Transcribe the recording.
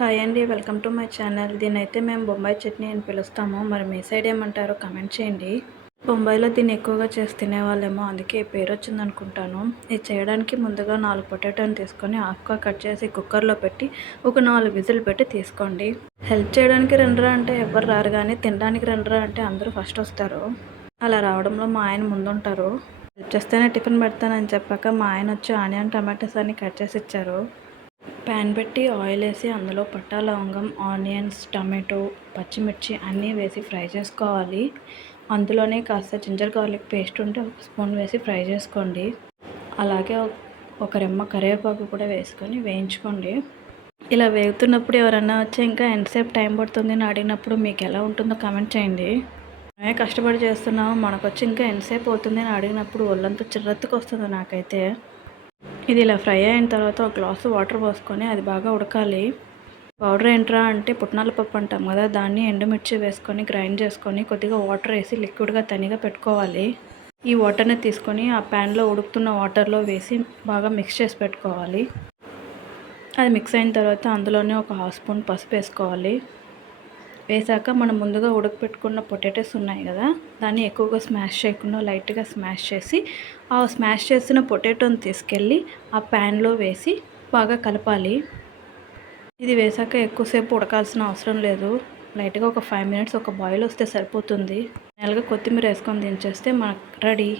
Hi అండి welcome to my channel. దీని అయితే మేము బొంబాయి చట్నీ అని పిలుస్తాము. మరి మీ సైడ్ ఏమంటారో కమెంట్ చేయండి. బొంబాయిలో దీన్ని ఎక్కువగా చేసి తినేవాళ్ళేమో అందుకే పేరు వచ్చింది అనుకుంటాను. ఇది చేయడానికి ముందుగా నాలుగు పొటాటోని తీసుకొని హాఫ్గా కట్ చేసి కుక్కర్లో పెట్టి ఒక నాలుగు విజిల్ పెట్టి తీసుకోండి. హెల్ప్ చేయడానికి రెండరా అంటే ఎవరు రారు కానీ తినడానికి రెండరా అంటే అందరూ ఫస్ట్ వస్తారు. అలా రావడంలో మా ఆయన ముందుంటారు. హెల్ప్ చేస్తేనే టిఫిన్ పెడతానని చెప్పాక మా ఆయన వచ్చి ఆనియన్ టమాటోస్ అన్ని కట్ చేసి ఇచ్చారు. ప్యాన్ పెట్టి ఆయిల్ వేసి అందులో పట్టా లవంగం ఆనియన్స్ టమాటో పచ్చిమిర్చి అన్నీ వేసి ఫ్రై చేసుకోవాలి. అందులోనే కాస్త జింజర్ గార్లిక్ పేస్ట్ ఉంటే ఒక స్పూన్ వేసి ఫ్రై చేసుకోండి. అలాగే ఒక రెమ్మ కరివేపాకు కూడా వేసుకొని వేయించుకోండి. ఇలా వేగుతున్నప్పుడు ఎవరన్నా వచ్చి ఇంకా ఎంతసేపు టైం పడుతుంది అని అడిగినప్పుడు మీకు ఎలా ఉంటుందో కమెంట్ చేయండి. మేమే కష్టపడి చేస్తున్నాము మనకు వచ్చి ఇంకా ఎంతసేపు అవుతుంది అని అడిగినప్పుడు ఒళ్ళంతా చిర్రెత్తుకు వస్తుంది నాకైతే. ఇది ఇలా ఫ్రై అయిన తర్వాత ఒక గ్లాసు వాటర్ పోసుకొని అది బాగా ఉడకాలి. పౌడర్ ఏంట్రా అంటే పుట్నాల పప్పు అంటాం కదా దాన్ని ఎండుమిర్చి వేసుకొని గ్రైండ్ చేసుకొని కొద్దిగా వాటర్ వేసి లిక్విడ్గా తనిగా పెట్టుకోవాలి. ఈ వాటర్ని తీసుకొని ఆ ప్యాన్లో ఉడుకుతున్న వాటర్లో వేసి బాగా మిక్స్ చేసి పెట్టుకోవాలి. అది మిక్స్ అయిన తర్వాత అందులోనే ఒక హాఫ్ స్పూన్ పసుపు వేసుకోవాలి. వేసాక మనం ముందుగా ఉడకపెట్టుకున్న పొటాటోస్ ఉన్నాయి కదా దాన్ని ఎక్కువగా స్మాష్ చేయకుండా లైట్గా స్మాష్ చేసి ఆ స్మాష్ చేసిన పొటాటోని తీసుకెళ్ళి ఆ ప్యాన్లో వేసి బాగా కలపాలి. ఇది వేసాక ఎక్కువసేపు ఉడకాల్సిన అవసరం లేదు. లైట్గా ఒక ఫైవ్ మినిట్స్ ఒక బాయిల్ వస్తే సరిపోతుంది. నెలగా కొత్తిమీర వేసుకొని దించేస్తే మనకు రెడీ.